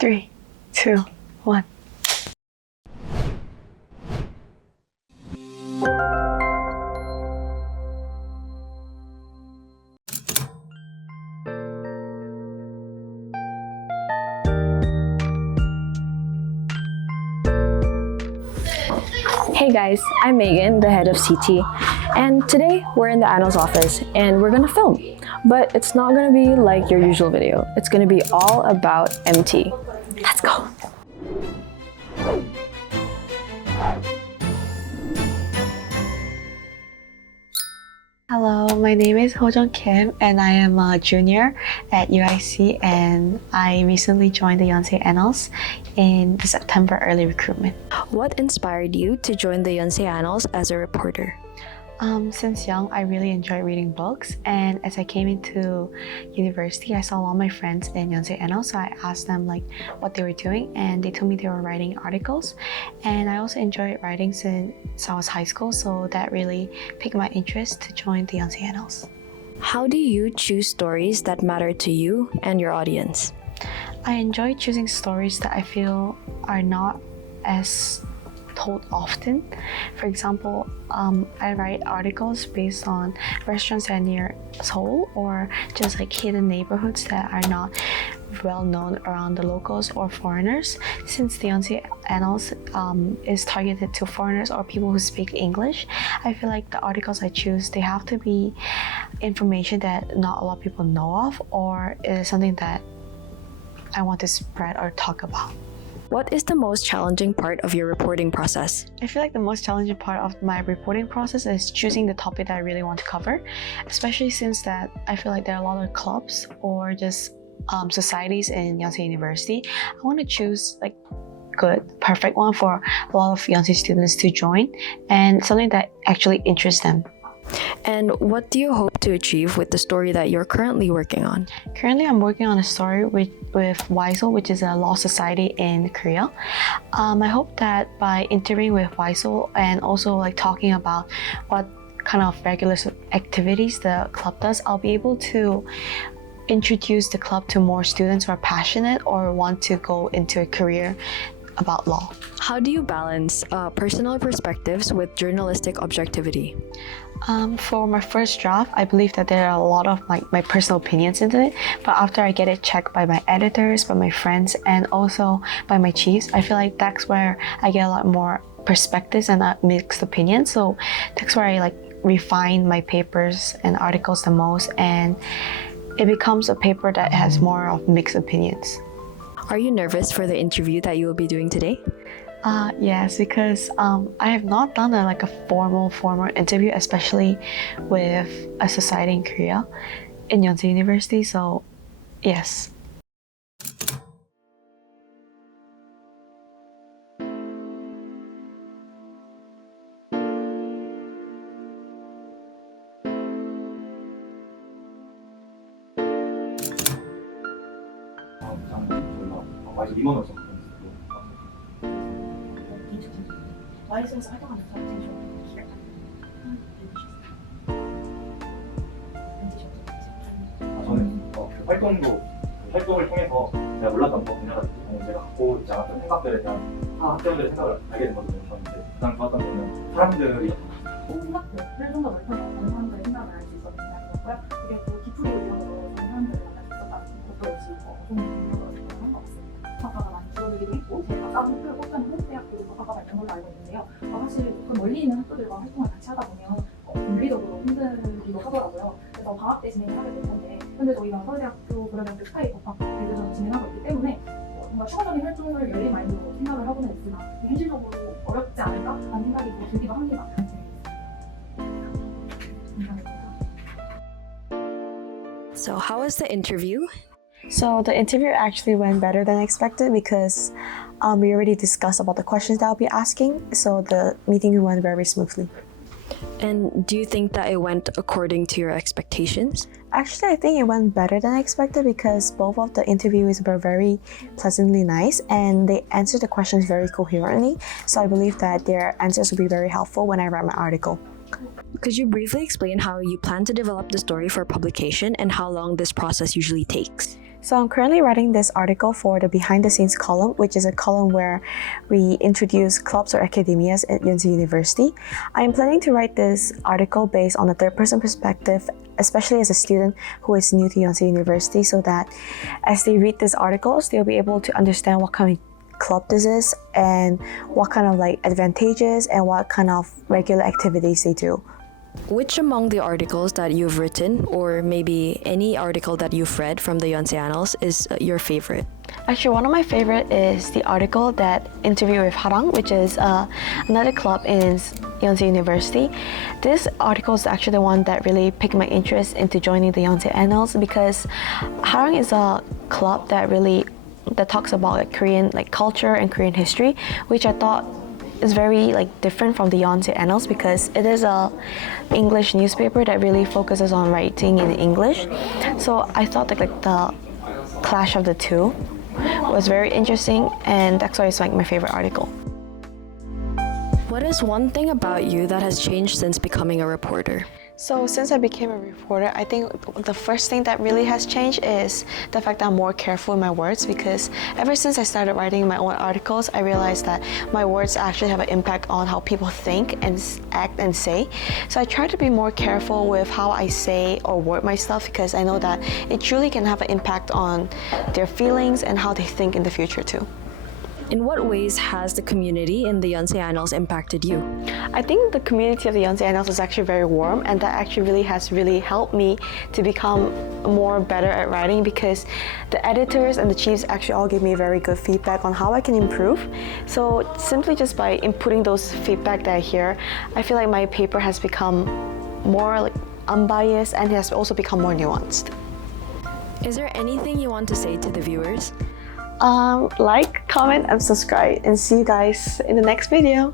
3, 2, 1. Hey guys, I'm Maegan, the head of CT, and today we're in the Annals office and we're gonna film. But it's not gonna be like your usual video. It's gonna be all about MT. Let's go! Hello, my name is Ho-jung Kim and I am a junior at UIC and I recently joined the Yonsei Annals in the September early recruitment. What inspired you to join the Yonsei Annals as a reporter? Since young, I really enjoy reading books, and as I came into university, I saw a lot of my friends in Yonsei Annals, so I asked them what they were doing, and they told me they were writing articles. And I also enjoyed writing since I was high school, so that really piqued my interest to join the Yonsei Annals. How do you choose stories that matter to you and your audience? I enjoy choosing stories that I feel are not as told often. For example, I write articles based on restaurants that are near Seoul or just hidden neighborhoods that are not well known around the locals or foreigners. Since the Yonsei Annals is targeted to foreigners or people who speak English, I feel like the articles I choose, they have to be information that not a lot of people know of, or it is something that I want to spread or talk about. What is the most challenging part of your reporting process? I feel like the most challenging part of my reporting process is choosing the topic that I really want to cover, especially since that I feel like there are a lot of clubs or just societies in Yonsei University. I want to choose good, perfect one for a lot of Yonsei students to join and something that actually interests them. And what do you hope to achieve with the story that you're currently working on? Currently, I'm working on a story with YSOL, which is a law society in Korea. I hope that by interviewing with YSOL and also talking about what kind of regular activities the club does, I'll be able to introduce the club to more students who are passionate or want to go into a career about law. How do you balance personal perspectives with journalistic objectivity? For my first draft, I believe that there are a lot of my personal opinions into it, but after I get it checked by my editors, by my friends, and also by my chiefs, I feel like that's where I get a lot more perspectives and mixed opinions. So that's where I refine my papers and articles the most, and it becomes a paper that has more of mixed opinions. Are you nervous for the interview that you will be doing today? Yes, because I have not done a formal interview, especially with a society in Korea, in Yonsei University. So, yes. YSOL에서 활동하는 사람들이 저는 활동을 통해서 제가 몰랐던 부분이나 제가 갖고 있지 않았던 생각들에 대한 학생들의 생각을 알게 된 거거든요. 저는 가장 좋았던 점은 사람들이 생각들을 좀 더 넓혀서 다른 사람들의 생각을 알 수 있었다는 거고요. 그게 또 기풀이로 이어서 다른 사람들을 만날 수 있었다는 것도 역시 좋은 능력으로 생각한 것 같습니다. 학과가 많이 줄어들기도 했고 제가 까고 뽑는 홍대학교도 학과가 있는 걸로 알고 있는데요. 사실 조금 멀리 있는 학교들과 활동을 같이 하다 보면 분리적으로 힘들기도 하더라고요. 그래서 방학 때 진행을 하게 될 건데 현재 저희가 서울대학교 고려대학교 스카이 법학 대교전을 진행하고 있기 때문에 뭔가 추가적인 활동을 열린 마인드로 생각을 하고는 있으나 현실적으로 어렵지 않을까라는 생각이 더 들기도 합니다. So how was the interview? So the interview actually went better than expected because we already discussed about the questions that I'll be asking. So the meeting went very smoothly. And do you think that it went according to your expectations? Actually, I think it went better than expected because both of the interviewees were very pleasantly nice and they answered the questions very coherently. So I believe that their answers will be very helpful when I write my article. Could you briefly explain how you plan to develop the story for publication and how long this process usually takes? So I'm currently writing this article for the behind the scenes column, which is a column where we introduce clubs or academias at Yonsei University. I am planning to write this article based on a third person perspective, especially as a student who is new to Yonsei University, so that as they read these articles, they'll be able to understand what kind of club this is and what kind of advantages and what kind of regular activities they do. Which among the articles that you've written, or maybe any article that you've read from the Yonsei Annals, is your favorite? Actually, one of my favorite is the article that interview with Halim, which is another club in Yonsei University. This article is actually the one that really piqued my interest into joining the Yonsei Annals, because Halim is a club that talks about Korean culture and Korean history, which I thought is very different from the Yonsei Annals, because it is a English newspaper that really focuses on writing in English. So I thought the clash of the two was very interesting, and that's why it's my favorite article. What is one thing about you that has changed since becoming a reporter? So since I became a reporter, I think the first thing that really has changed is the fact that I'm more careful in my words, because ever since I started writing my own articles, I realized that my words actually have an impact on how people think and act and say. So I try to be more careful with how I say or word my stuff, because I know that it truly can have an impact on their feelings and how they think in the future too. In what ways has the community in the Yonsei Annals impacted you? I think the community of the Yonsei Annals is actually very warm, and that actually has helped me to become more better at writing, because the editors and the chiefs actually all give me very good feedback on how I can improve. So simply just by inputting those feedback that I hear, I feel like my paper has become more unbiased and has also become more nuanced. Is there anything you want to say to the viewers? Like, comment, and subscribe, and see you guys in the next video.